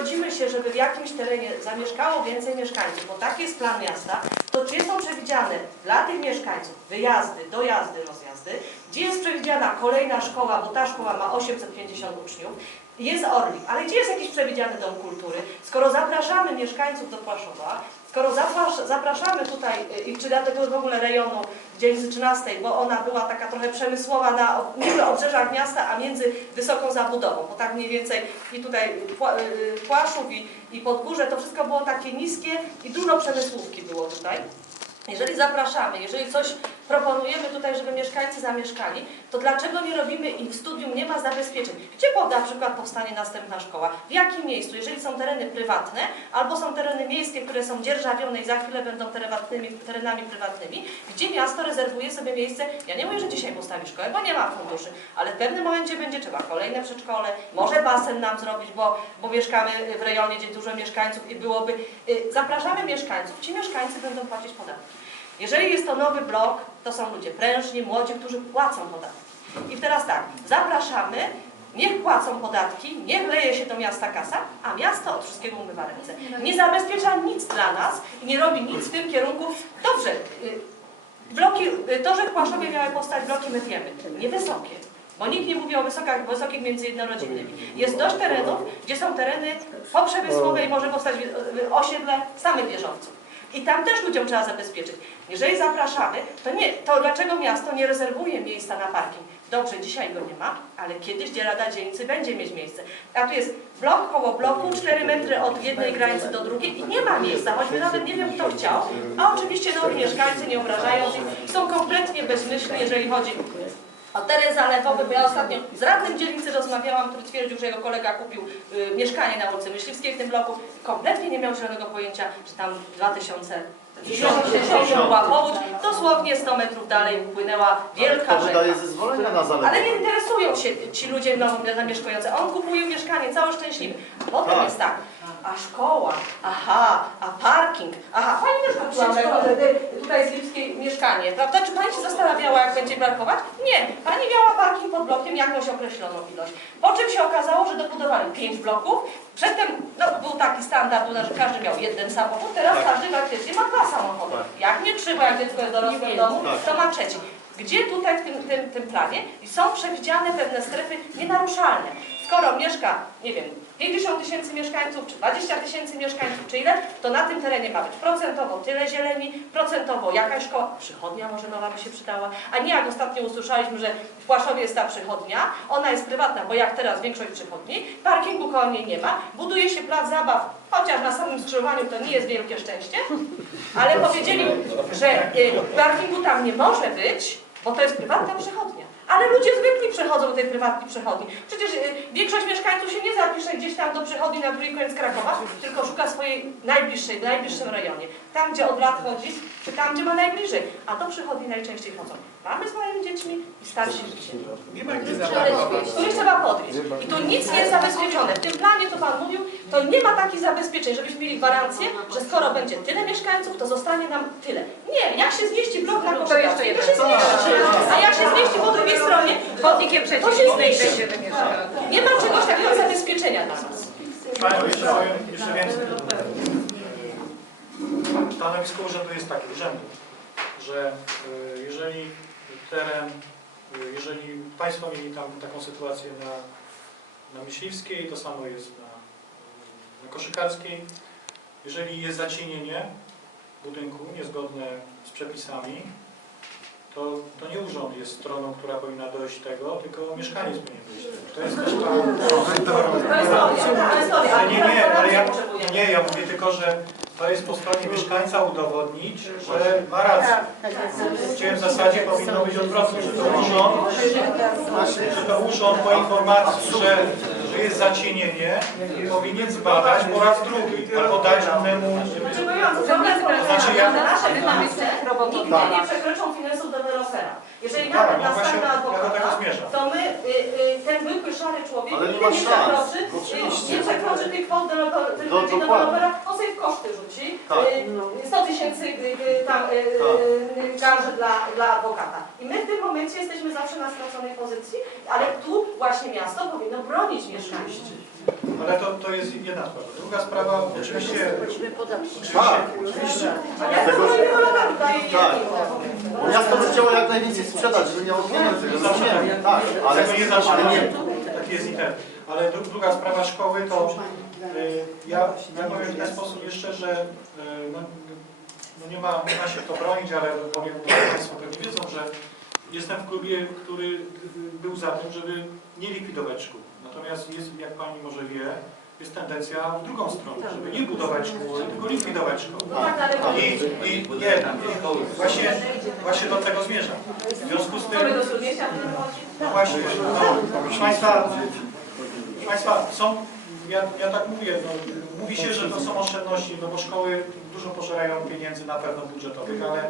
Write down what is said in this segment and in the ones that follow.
godzimy się, żeby w jakimś terenie zamieszkało więcej mieszkańców, bo taki jest plan miasta, to gdzie są przewidziane dla tych mieszkańców wyjazdy, dojazdy, rozjazdy, gdzie jest przewidziana kolejna szkoła, bo ta szkoła ma 850 uczniów, jest Orlik, ale gdzie jest jakiś przewidziany dom kultury? Skoro zapraszamy mieszkańców do Płaszowa, skoro zaprasz, zapraszamy tutaj, y, i czy tego w ogóle rejonu dzielnicy 13, bo ona była taka trochę przemysłowa na niby obrzeżach miasta, a między wysoką zabudową, bo tak mniej więcej i tutaj Pła- y, Płaszów i, i Podgórze, to wszystko było takie niskie i dużo przemysłówki było tutaj. Jeżeli zapraszamy, jeżeli coś proponujemy tutaj, żeby mieszkańcy zamieszkali, to dlaczego nie robimy i w studium nie ma zabezpieczeń? Gdzie na przykład powstanie następna szkoła? W jakim miejscu? Jeżeli są tereny prywatne albo są tereny miejskie, które są dzierżawione i za chwilę będą terenami, terenami prywatnymi, gdzie miasto rezerwuje sobie miejsce, ja nie mówię, że dzisiaj postawi szkołę, bo nie ma funduszy, ale w pewnym momencie będzie trzeba kolejne przedszkole, może basen nam zrobić, bo, bo mieszkamy w rejonie, gdzie dużo mieszkańców i byłoby... y, Zapraszamy mieszkańców, ci mieszkańcy będą płacić podatki. Jeżeli jest to nowy blok, to są ludzie prężni, młodzi, którzy płacą podatki. I teraz tak, zapraszamy, niech płacą podatki, niech leje się do miasta kasa, a miasto od wszystkiego umywa ręce. Nie zabezpiecza nic dla nas i nie robi nic w tym kierunku. Dobrze, y, bloki, y, to, że w Płaszowie miały powstać bloki, my wiemy, niewysokie. Bo nikt nie mówi o wysokach, wysokich między jednorodzinnymi. Jest dość terenów, gdzie są tereny poprzemysłowe i może powstać y, osiedle samych wieżowców. I tam też ludziom trzeba zabezpieczyć. Jeżeli zapraszamy, to nie, to dlaczego miasto nie rezerwuje miejsca na parking? Dobrze, dzisiaj go nie ma, ale kiedyś, Rada Dzielnicy będzie mieć miejsce. A tu jest blok koło bloku, 4 metry od jednej granicy do drugiej i nie ma miejsca, choćby nawet nie wiem kto chciał. A oczywiście nowi mieszkańcy, nie obrażając ich, są kompletnie bezmyślni, jeżeli chodzi o teren zalewowy, bo ja ostatnio z radnym dzielnicy rozmawiałam, który twierdził, że jego kolega kupił y, mieszkanie na ulicy Myśliwskiej w tym bloku. Kompletnie nie miał zielonego pojęcia, że tam 2000 10 była powódź, dosłownie 100 metrów dalej płynęła wielka Kto rzeka. zezwolenia na zalew? Ale nie interesują się ci ludzie nowo- zamieszkujący. On kupuje mieszkanie, cały szczęśliwy. Potem Tak. jest tak, a szkoła, aha, a parking, aha, pani też kupiła wtedy tutaj z Lipskiej mieszkanie, prawda? Czy pani się zastanawiała, jak będzie parkować? Nie, pani miała parking pod blokiem jakąś określoną ilość. Po czym się okazało, że dobudowali pięć bloków. Przedtem no, był taki standard, był, że każdy miał jeden samochód, teraz Tak. każdy praktycznie ma dwa samochody. Tak. Jak nie trzy, bo jak dziecko jest dorosłe w domu, Tak. to ma trzeci. Gdzie tutaj w tym, tym, tym planie są przewidziane pewne strefy nienaruszalne? Skoro mieszka, nie wiem, 50 tysięcy mieszkańców, czy 20 tysięcy mieszkańców, czy ile, to na tym terenie ma być procentowo tyle zieleni, procentowo jakaś szkoła, przychodnia może nowa by się przydała, a nie jak ostatnio usłyszeliśmy, że w Płaszowie jest ta przychodnia, ona jest prywatna, bo jak teraz większość przychodni, parkingu koło niej nie ma, buduje się plac zabaw, chociaż na samym skrzyżowaniu to nie jest wielkie szczęście, ale powiedzieli, że y, parkingu tam nie może być, bo to jest prywatna przychodnia. Ale ludzie zwykli przechodzą do tej prywatnej przychodni. Przecież y, większość mieszkańców się nie zapisze gdzieś tam do przychodni na drugi koniec Krakowa, tylko szuka swojej najbliższej, w najbliższym rejonie. Tam, gdzie od lat chodzi, czy tam, gdzie ma najbliżej. A do przychodni najczęściej chodzą mamy z moimi dziećmi i starsi ludzie. Nie ma gdzie Których trzeba podwieźć. I tu nic nie jest zabezpieczone. W tym planie, co Pan mówił, to nie ma takich zabezpieczeń, żebyśmy mieli gwarancję, że skoro będzie tyle mieszkańców, to zostanie nam tyle. Nie, jak się zmieści blok na Koszykowskiej, to się zmieści po drugiej stronie, to, Chodnikiem to się. Nie ma czegoś takiego zabezpieczenia dla nas. Panią, jeszcze powiem jeszcze więcej. Stanowisko urzędu jest takie, urzędu, że y, jeżeli teren, y, jeżeli Państwo mieli tam taką sytuację na, na Myśliwskiej, to samo jest na, na Koszykarskiej, jeżeli jest zacienienie budynku niezgodne z przepisami, to, to nie urząd jest stroną, która powinna dojść tego, tylko mieszkaniec powinien dojść tego. To jest też to, ale nie, nie, ale ja, nie, ja mówię tylko, że to jest po stronie mieszkańca udowodnić, że ma rację. Gdzie w zasadzie powinno być odwrotnie, że to urząd, że to urząd po informacji, że, że jest zacienienie, powinien zbadać po raz drugi, albo dać innemu. Znaczy ja- robotów. nigdy nie przekroczą finansów dewelopera. Jeżeli Tak, no ja do tego adwokata, zmierzam. to my, y, y, ten zwykły szary człowiek, Ale nie ma nie przekroczy, y, nie przekroczy tych kwot No, dewelopera, on sobie w koszty rzuci. Tak. Y, 100 tysięcy y, y, tam y, y, garzy dla, dla adwokata. I my w tym momencie jesteśmy zawsze na straconej pozycji, ale tu właśnie miasto powinno bronić mieszkańców. Ale to, to jest jedna sprawa. Druga sprawa, oczywiście, Tak, oczywiście to Tak. miasto by chciało jak najwięcej sprzedać, żeby miało pieniędzy. Rozumiemy, tak, ale, ale nie. Taki jest intent. Ale dru, druga sprawa szkoły to y, ja, ja powiem w ten sposób jeszcze, że y, no, no nie, ma, nie ma się to bronić, ale powiem, bo Państwo pewnie wiedzą, że jestem w klubie, który y, był za tym, żeby nie likwidować szkół. Natomiast jest, jak Pani może wie, jest tendencja w drugą stronę, żeby nie budować szkół, tylko likwidować szkoły. No tak, I, i nie, właśnie, właśnie do tego zmierzam. W związku z tym... No właśnie, no, proszę Państwa, proszę Państwa, są, ja, ja tak mówię, no, mówi się, że to są oszczędności, no bo szkoły dużo pożerają pieniędzy na pewno budżetowych, ale,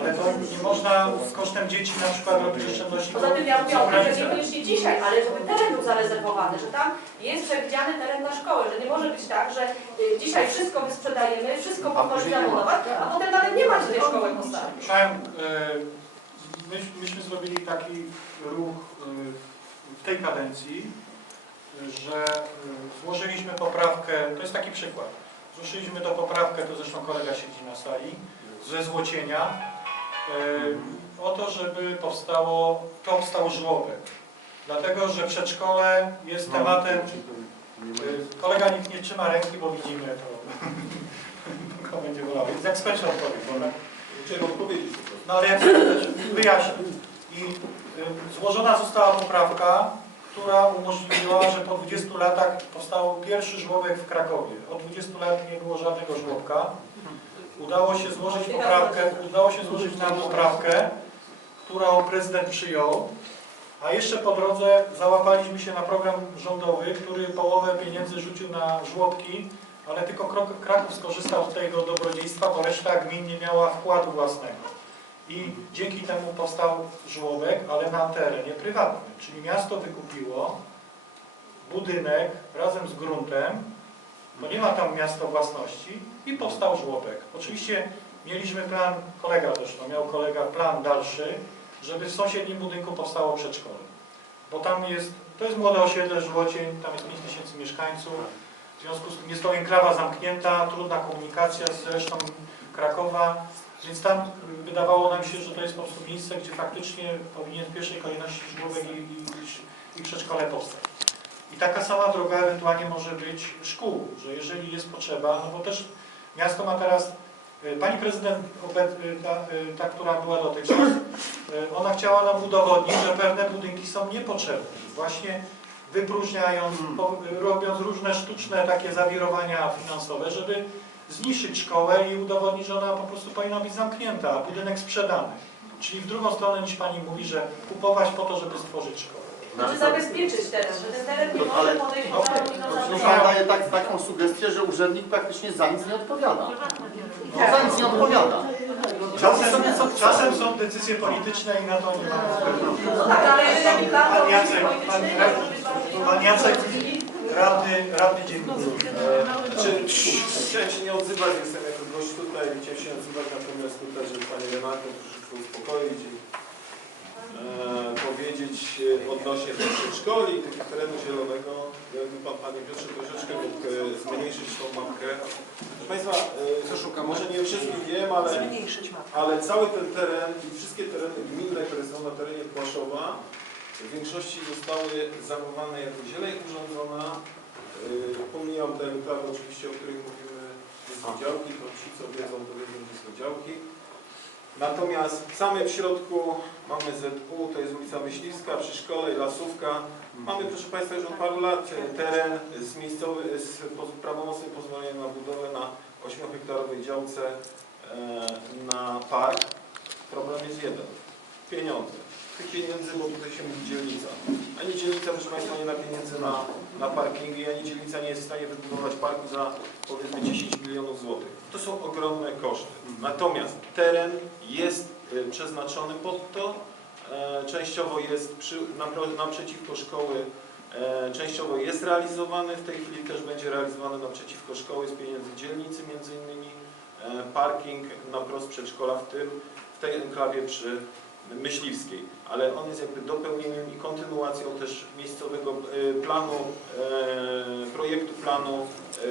ale to nie można kosztem dzieci na przykład robić oszczędności. Poza tym ja mówię o tym, że niekoniecznie dzisiaj, ale żeby teren był zarezerwowany, że tam jest przewidziany teren na szkołę, że nie może być tak, że y, dzisiaj wszystko wysprzedajemy, wszystko pozwolimy zabudować, a potem nawet nie ma gdzie tej szkoły postawić. E, myś, myśmy zrobili taki ruch e, w tej kadencji, że e, złożyliśmy poprawkę, to jest taki przykład, złożyliśmy do poprawkę, to zresztą kolega siedzi na sali, ze złocienia, e, o to, żeby powstało, powstał żłobek. Dlatego, że przedszkole jest tematem, e, kolega nikt nie trzyma ręki, bo widzimy to, kogo będzie wolał. Jak skończę odpowiedź? Chciałem odpowiedzieć. No ale ja chcę też wyjaśnić. I y, złożona została poprawka, która umożliwiła, że po 20 latach powstał pierwszy żłobek w Krakowie. Od 20 lat nie było żadnego żłobka. Udało się złożyć poprawkę, udało się złożyć nam poprawkę, którą prezydent przyjął, a jeszcze po drodze załapaliśmy się na program rządowy, który połowę pieniędzy rzucił na żłobki, ale tylko Kraków skorzystał z tego dobrodziejstwa, bo reszta gmin nie miała wkładu własnego. I dzięki temu powstał żłobek, ale na terenie prywatnym, czyli miasto wykupiło budynek razem z gruntem, bo nie ma tam miasto własności i powstał żłobek. Oczywiście mieliśmy plan, kolega zresztą miał kolega plan dalszy, żeby w sąsiednim budynku powstało przedszkole. Bo tam jest, to jest młode osiedle Żłocień, tam jest 5 tysięcy mieszkańców, w związku z tym jest to enklawa zamknięta, trudna komunikacja z resztą Krakowa, więc tam wydawało nam się, że to jest po prostu miejsce, gdzie faktycznie powinien w pierwszej kolejności żłobek i, i, i przedszkole powstać. I taka sama droga ewentualnie może być szkół, że jeżeli jest potrzeba, no bo też miasto ma teraz, e, pani prezydent, obecna, ta, e, ta, która była dotychczas, e, ona chciała nam udowodnić, że pewne budynki są niepotrzebne. Właśnie wypróżniając, robiąc różne sztuczne takie zawirowania finansowe, żeby zniszczyć szkołę i udowodnić, że ona po prostu powinna być zamknięta, a budynek sprzedany. Czyli w drugą stronę niż Pani mówi, że kupować po to, żeby stworzyć szkołę. Znaczy zabezpieczyć teren, że ten teren nie No, może podejść no, pod No. Pan daje tak, taką sugestię, że urzędnik praktycznie za nic nie odpowiada. No, za nic nie odpowiada. Czasem, czasem są decyzje polityczne i na to nie mamy wpływu. No tak, ale jeżeli taki plan Pan Jacek, pan, polityczny może być bardzo pan Jacek, radny, radny dziennikarz. Znaczy, chciałem się nie odzywać, jestem jako gość tutaj, chciałem się odzywać, natomiast tutaj, żeby Pani Renatę troszeczkę uspokoić i e, powiedzieć e, odnośnie tych przedszkoli i tego terenu zielonego, jakby Pan, Panie Piotrze, troszeczkę mógł e, zmniejszyć tą mapkę. Proszę Państwa, e, może nie wszystkim wiem, ale, ale cały ten teren i wszystkie tereny gminne, które są na terenie Płaszowa, w większości zostały zachowane jako zieleń urządzona. Yy, Pomijam te enklawy oczywiście, o których mówimy, są działki, to ci co wiedzą, to wiedzą, gdzie są działki. Natomiast w samym środku mamy ZU, to jest ulica Myśliwska, przy szkole i lasówka. Mamy, proszę Państwa, już od paru lat teren z, miejscowy, z prawomocnym pozwoleniem na budowę na 8-hektarowej działce e, na park. Problem jest jeden. Pieniądze. Tych pieniędzy, bo tutaj się mówi dzielnica. Ani dzielnica, proszę Państwa, nie ma pieniędzy na, na parkingi, ani dzielnica nie jest w stanie wybudować parku za powiedzmy 10 milionów złotych. To są ogromne koszty. Natomiast teren jest y, przeznaczony pod to, e, częściowo jest przy, napro- naprzeciwko szkoły, e, częściowo jest realizowany, w tej chwili też będzie realizowany naprzeciwko szkoły z pieniędzy dzielnicy między innymi, e, parking na prost przedszkola w tym, w tej enklawie przy Myśliwskiej. ale on jest jakby dopełnieniem i kontynuacją też miejscowego e, planu, e, projektu planu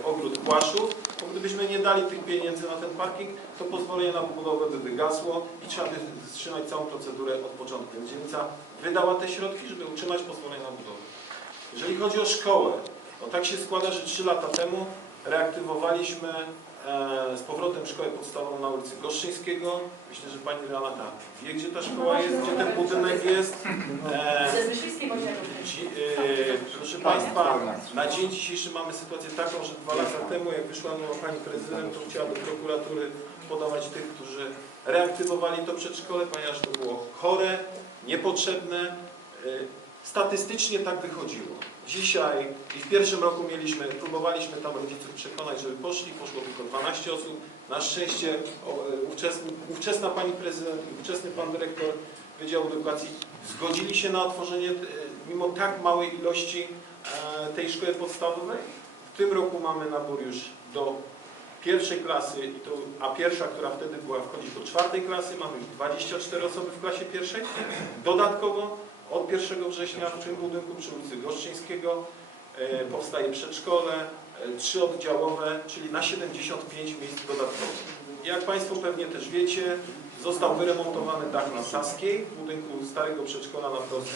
e, Ogród Płaszów. Bo gdybyśmy nie dali tych pieniędzy na ten parking, to pozwolenie na budowę by wygasło i trzeba by wstrzymać całą procedurę od początku. Więc dzielnica wydała te środki, żeby utrzymać pozwolenie na budowę. Jeżeli chodzi o szkołę, no tak się składa, że 3 lata temu reaktywowaliśmy z powrotem szkołę podstawową na ulicy Goszczyńskiego. Myślę, że Pani Renata wie, gdzie ta szkoła jest, gdzie ten budynek jest. E, e, Proszę Państwa, na dzień dzisiejszy mamy sytuację taką, że dwa lata temu, jak wyszła nowa Pani Prezydent, to chciała do prokuratury podawać tych, którzy reaktywowali to przedszkole, ponieważ to było chore, niepotrzebne. Statystycznie tak wychodziło. Dzisiaj i w pierwszym roku mieliśmy, próbowaliśmy tam rodziców przekonać, żeby poszli, poszło tylko 12 osób. Na szczęście e, ówczesny, ówczesna Pani Prezydent i ówczesny Pan Dyrektor Wydziału Edukacji zgodzili się na otworzenie e, mimo tak małej ilości e, tej szkoły podstawowej. W tym roku mamy nabór już do pierwszej klasy, a pierwsza, która wtedy była, wchodzi do czwartej klasy, mamy już 24 osoby w klasie pierwszej. Dodatkowo od 1 września w tym budynku przy ulicy Goszczyńskiego e, powstaje przedszkole, e, trzyoddziałowe, czyli na 75 miejsc dodatkowych. Jak Państwo pewnie też wiecie, został wyremontowany dach na Saskiej, w budynku starego przedszkola na wprost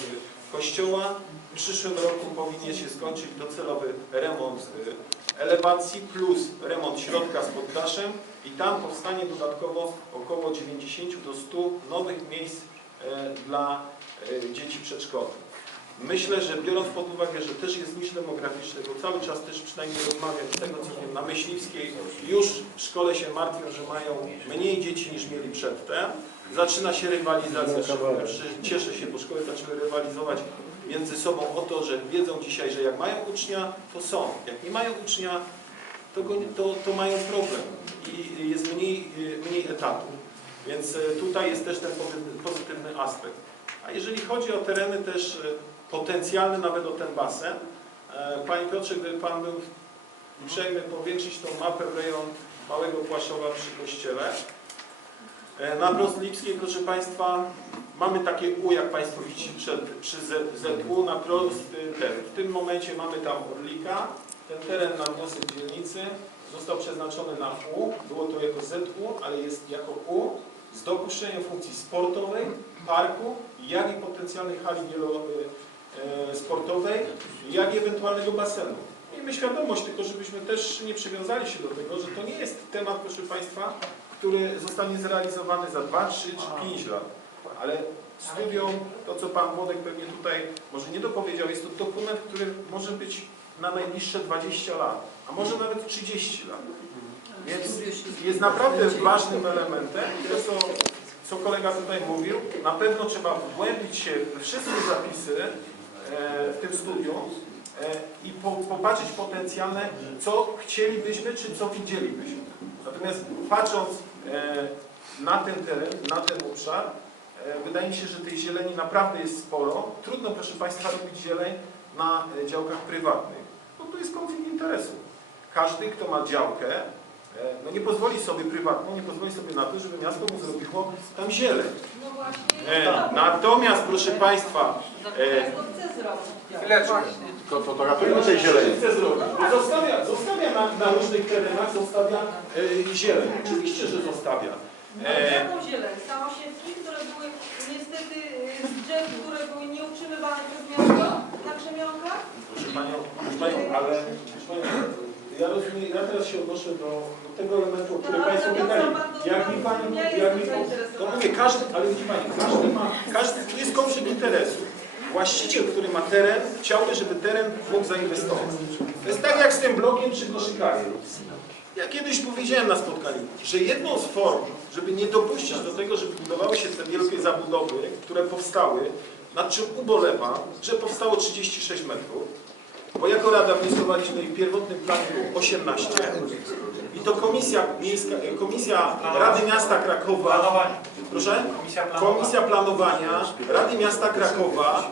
kościoła. W przyszłym roku powinien się skończyć docelowy remont y, elewacji plus remont środka z poddaszem i tam powstanie dodatkowo około 90 do 100 nowych miejsc e, dla e, dzieci przedszkolnych. Myślę, że biorąc pod uwagę, że też jest niż demograficzny, bo cały czas też przynajmniej rozmawiam z tego, co wiem, na Myśliwskiej już w szkole się martwią, że mają mniej dzieci niż mieli przedtem. Zaczyna się rywalizacja, cieszę się, bo szkoły zaczęły rywalizować między sobą o to, że wiedzą dzisiaj, że jak mają ucznia, to są. Jak nie mają ucznia, to, go, to, to mają problem i jest mniej, mniej etatów. Więc e, tutaj jest też ten pozytywny- aspekt. A jeżeli chodzi o tereny też e, potencjalne, nawet o ten basen, e, Panie Piotrze, gdyby Pan był uprzejmy powiększyć tą mapę w rejon Małego Płaszowa przy kościele. Na Prost Lipskiej, proszę Państwa, mamy takie U, jak Państwo widzicie przed, przy ZU, na prost y, ten. W tym momencie mamy tam Orlika. Ten teren na wniosek dzielnicy został przeznaczony na U. Było to jako ZU, ale jest jako U z dopuszczeniem funkcji sportowej, parku, jak i potencjalnej hali y, y, sportowej, jak i ewentualnego basenu. Miejmy świadomość tylko, żebyśmy też nie przywiązali się do tego, że to nie jest temat, proszę Państwa, który zostanie zrealizowany za 2, 3 czy 5 lat. Ale studium, to co Pan Włodek pewnie tutaj może nie dopowiedział, jest to dokument, który może być na najbliższe 20 lat, a może nawet 30 lat. Więc jest naprawdę ważnym elementem i to, co, co kolega tutaj mówił, na pewno trzeba wgłębić się we wszystkie zapisy e, w tym studium e, i po, popatrzeć potencjalne, co chcielibyśmy, czy co widzielibyśmy. Natomiast patrząc e, na ten teren, na ten obszar, e, wydaje mi się, że tej zieleni naprawdę jest sporo. Trudno, proszę Państwa, robić zieleń na e, działkach prywatnych, bo tu jest konflikt interesu. Każdy, kto ma działkę, no nie pozwoli sobie prywatną, nie pozwoli sobie na to, żeby miasto mu zrobiło tam zieleń. No właśnie, E, natomiast, proszę Państwa, e, to chce zrobić. Chwileczkę. To, to, to ratujmy tej zieleni. chce zrobić? Zostawia, zostawia na, na różnych terenach, zostawia e, zieleń. Oczywiście, że zostawia. E, Jaką zieleń? Samosiewki, które były niestety y, z drzew, które były nieutrzymywane przez miasto na krzemionkach? Proszę Panią, proszę Panią, ale proszę Panią, ja rozumiem, ja teraz się odnoszę do, do tego elementu, o który No, Państwo nawiązał pytali. Pan Jak mi ja jak mi Pan, to mówię, każdy, ale widzi Pani, każdy ma, każdy, tu jest konflikt interesu. Właściciel, który ma teren, chciałby, żeby teren mógł zainwestować. To jest tak jak z tym blokiem czy koszykariem. Ja kiedyś powiedziałem na spotkaniu, że jedną z form, żeby nie dopuścić do tego, żeby budowały się te wielkie zabudowy, które powstały, nad czym ubolewam, że powstało 36 metrów, bo jako Rada wnioskowaliśmy i w pierwotnym planie było 18 i to Komisja Miejska, Komisja Rady Miasta Krakowa, proszę? Komisja planowania. Komisja Planowania Rady Miasta Krakowa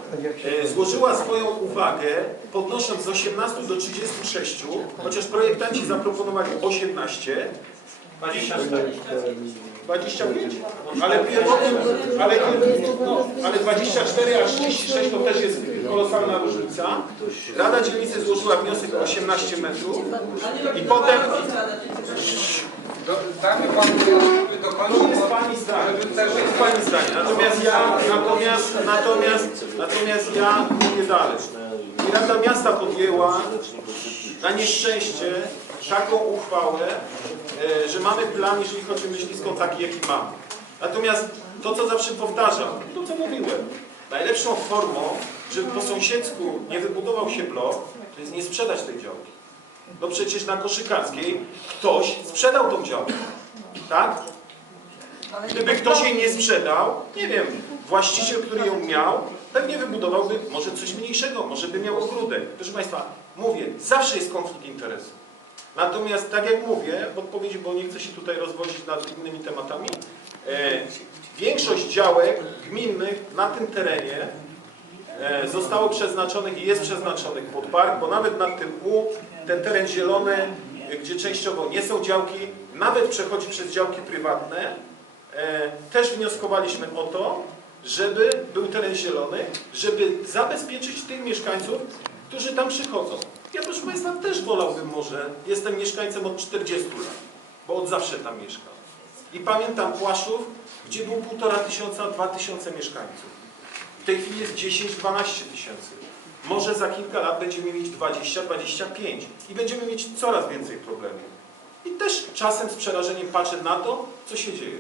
e, złożyła swoją uwagę, podnosząc z 18 do 36, chociaż projektanci zaproponowali 18. 25? Ale pierwotnym, ale, no, ale 24 a 36 to też jest kolosalna różnica. Rada Dzielnicy złożyła wniosek o 18 metrów i potem Damy panu to jest Pani zdanie, to jest Pani zdanie. Natomiast ja, natomiast, natomiast, natomiast ja mówię dalej. I Rada Miasta podjęła na nieszczęście taką uchwałę, e, że mamy plan, jeżeli chodzi o myśliską, taki jaki mamy. Natomiast to, co zawsze powtarzam, to co mówiłem, najlepszą formą, żeby po sąsiedzku nie wybudował się blok, to jest nie sprzedać tej działki. No przecież na Koszykarskiej ktoś sprzedał tą działkę, tak? Gdyby ktoś jej nie sprzedał, nie wiem, właściciel, który ją miał, pewnie wybudowałby może coś mniejszego, może by miał ogródek. Proszę Państwa, mówię, zawsze jest konflikt interesów. Natomiast tak jak mówię, w odpowiedzi, bo nie chcę się tutaj rozwodzić nad innymi tematami, e, większość działek gminnych na tym terenie e, zostało przeznaczonych i jest przeznaczonych pod park, bo nawet na tym U, ten teren zielony, e, gdzie częściowo nie są działki, nawet przechodzi przez działki prywatne, e, też wnioskowaliśmy o to, żeby był teren zielony, żeby zabezpieczyć tych mieszkańców, którzy tam przychodzą. Ja proszę Państwa też wolałbym może, jestem mieszkańcem od 40 lat, bo od zawsze tam mieszkam. I pamiętam Płaszów, gdzie było półtora tysiąca, dwa tysiące mieszkańców. W tej chwili jest 10-12 tysięcy. Może za kilka lat będziemy mieć 20-25 i będziemy mieć coraz więcej problemów. I też czasem z przerażeniem patrzę na to, co się dzieje.